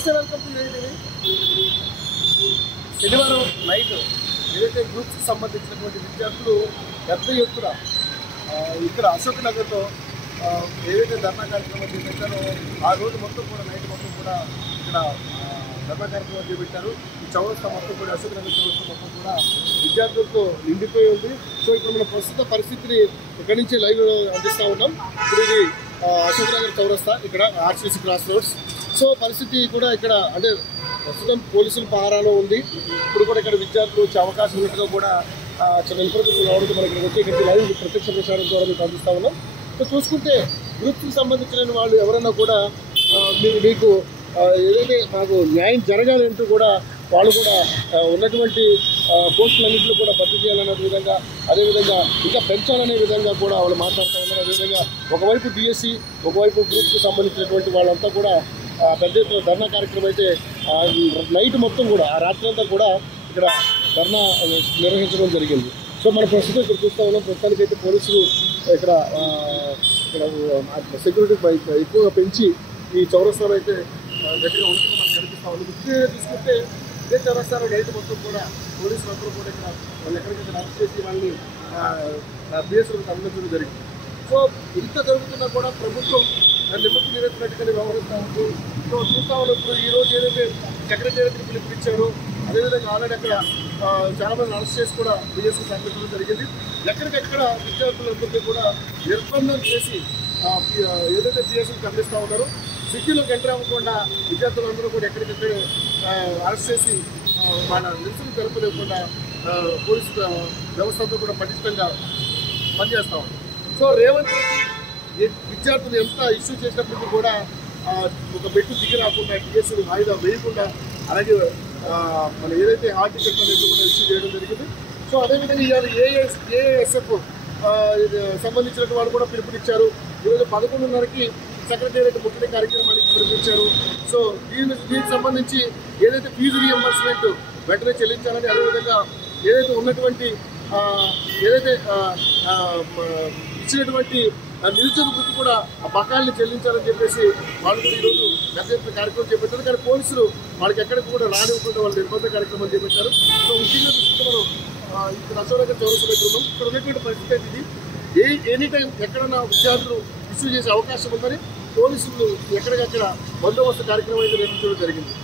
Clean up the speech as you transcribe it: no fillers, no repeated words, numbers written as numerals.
నమస్తే, welcome to ATV. శనివారం night ఏదైతే గ్రూప్స్కి సంబంధించినటువంటి విద్యార్థులు పెద్ద ఎత్తున ఇక్కడ అశోక్ నగర్లో ఏదైతే ధర్నా కార్యక్రమం చేపట్టారో ఆ రోజు మొత్తం కూడా నైట్ మొత్తం కూడా ఇక్కడ ధర్నా కార్యక్రమం చేపట్టారు. ఈ చౌరస్తా మొత్తం కూడా అశోక్ నగర్ చౌరస్తా మొత్తం కూడా విద్యార్థులతో నిండిపోయి ఉంది. సో ఇప్పుడు మన ప్రస్తుత పరిస్థితిని ఇక్కడి నుంచి లైవ్ అందిస్తూ ఉన్నాం. ఇప్పుడు ఇది అశోక్ నగర్ చౌరస్తా, ఇక్కడ ఆర్సీసీ క్రాస్ రోడ్స్. సో పరిస్థితి కూడా ఇక్కడ అంటే ప్రస్తుతం పోలీసుల పహారాలో ఉంది. ఇప్పుడు కూడా ఇక్కడ విద్యార్థులు వచ్చే అవకాశం ఉన్నట్టుగా కూడా చాలా ఇన్ఫర్మేషన్ రావడంతో మనకి ఇక్కడ వచ్చి ఇక్కడికి లైవ్ ప్రత్యక్ష ప్రసారం ద్వారా మీకు అందిస్తూ ఉన్నాం. సో చూసుకుంటే గ్రూప్స్కి సంబంధించిన వాళ్ళు ఎవరైనా కూడా మీకు ఏదైతే మాకు న్యాయం జరగాలి అంటూ కూడా వాళ్ళు కూడా ఉన్నటువంటి పోస్టులన్నింటిలో కూడా భర్తీ చేయాలనే విధంగా, అదేవిధంగా ఇంకా పెంచాలనే విధంగా కూడా వాళ్ళు మాట్లాడుతూ ఉన్నారు. అదేవిధంగా ఒకవైపు డిఎస్సి, ఒకవైపు గ్రూప్స్కి సంబంధించినటువంటి వాళ్ళంతా కూడా పెద్ద ఎత్తున ధర్నా కార్యక్రమం అయితే నైట్ మొత్తం కూడా ఆ రాత్రి అంతా కూడా ఇక్కడ ధర్నా నిర్వహించడం జరిగింది. సో మన ప్రస్తుతం ఇక్కడ చూస్తూ ఉన్నాం. ప్రస్తుతానికి అయితే పోలీసులు ఇక్కడ సెక్యూరిటీ ఎక్కువగా పెంచి ఈ చౌరస్తాలో అయితే గట్టిగా ఉన్నట్టుగా మనకు కనిపిస్తూ ఉంది. ముఖ్యంగా తీసుకుంటే ఇదే చౌరస్తాలో నైట్ మొత్తం కూడా పోలీసులు అందరూ కూడా ఇక్కడ వాళ్ళు ఎక్కడికక్కడ అరెస్ట్ చేసి వాళ్ళని బిఎస్ఎఫ్కి తరలించడం జరిగింది. సో ఇంత జరుగుతున్నా కూడా ప్రభుత్వం నిమ్మకు నీరెత్తినట్టుగానే వ్యవహరిస్తూ ఉంది. సో చూస్తూ ఉన్నప్పుడు ఈరోజు ఏదైతే సెక్రటేరియట్కి పిలుపునిచ్చారో అదేవిధంగా ఆల్రెడీ అక్కడ చాలామంది అరెస్ట్ చేసి కూడా బిఎస్ఎఫ్ తరలించడం జరిగింది. ఎక్కడికెక్కడ విద్యార్థులందరికీ కూడా నిర్బంధం చేసి ఏదైతే బిఎస్ఎఫ్ తరలిస్తూ ఉన్నారో సిటీలోకి ఎంటర్ అవ్వకుండా విద్యార్థులందరూ కూడా ఎక్కడికెక్కడ అరెస్ట్ చేసి వాళ్ళ నిరసన తెలపలేకుండా పోలీసు వ్యవస్థ అంతా కూడా పటిష్టంగా పనిచేస్తూ ఉంది. సో రేవంత్ రెడ్డి విద్యార్థులు ఎంత ఇష్యూ చేసినప్పటికీ కూడా ఒక మెట్టు దిగి రాకుండా టీఎస్సీని వాయిదా వేయకుండా అలాగే మన ఏదైతే హాల్ టికెట్ అనేది కూడా ఇష్యూ చేయడం జరిగింది. సో అదేవిధంగా ఇవాళ ఏఎస్ఎఫ్ సంబంధించిన వాళ్ళు కూడా పిలుపునిచ్చారు. ఈరోజు 11:30కి సెక్రటేరియట్ ముఖ్య కార్యక్రమానికి పిలుపునిచ్చారు. సో దీనికి సంబంధించి ఏదైతే ఫీజు రీఎంబర్స్మెంట్ వెంటనే చెల్లించాలని, అదేవిధంగా ఏదైతే ఉన్నటువంటి ఏదైతే ఇచ్చినటువంటి నిరుద్యోగ వృత్తి కూడా ఆ బకాయిల్ని చెల్లించాలని చెప్పేసి వాళ్ళు కూడా ఈరోజు పెద్ద ఎత్తున కార్యక్రమం చేపట్టారు. కానీ పోలీసులు వాళ్ళకి ఎక్కడికి కూడా రానివ్వకుండా వాళ్ళు నిర్బంధ కార్యక్రమం చేపట్టారు. సో ముఖ్యంగా చూసుకుంటే మనం ఇక్కడ అశోక్ నగర్ చౌరస్తా దగ్గర ఉన్నాం. ఇక్కడ ఉన్నటువంటి పరిస్థితి ఇది. ఎనీ టైం ఎక్కడన్నా విద్యార్థులు ఇష్యూ చేసే అవకాశం ఉందని పోలీసులు ఎక్కడికక్కడ బందోబస్తు కార్యక్రమం అయితే నిర్వహించడం జరిగింది.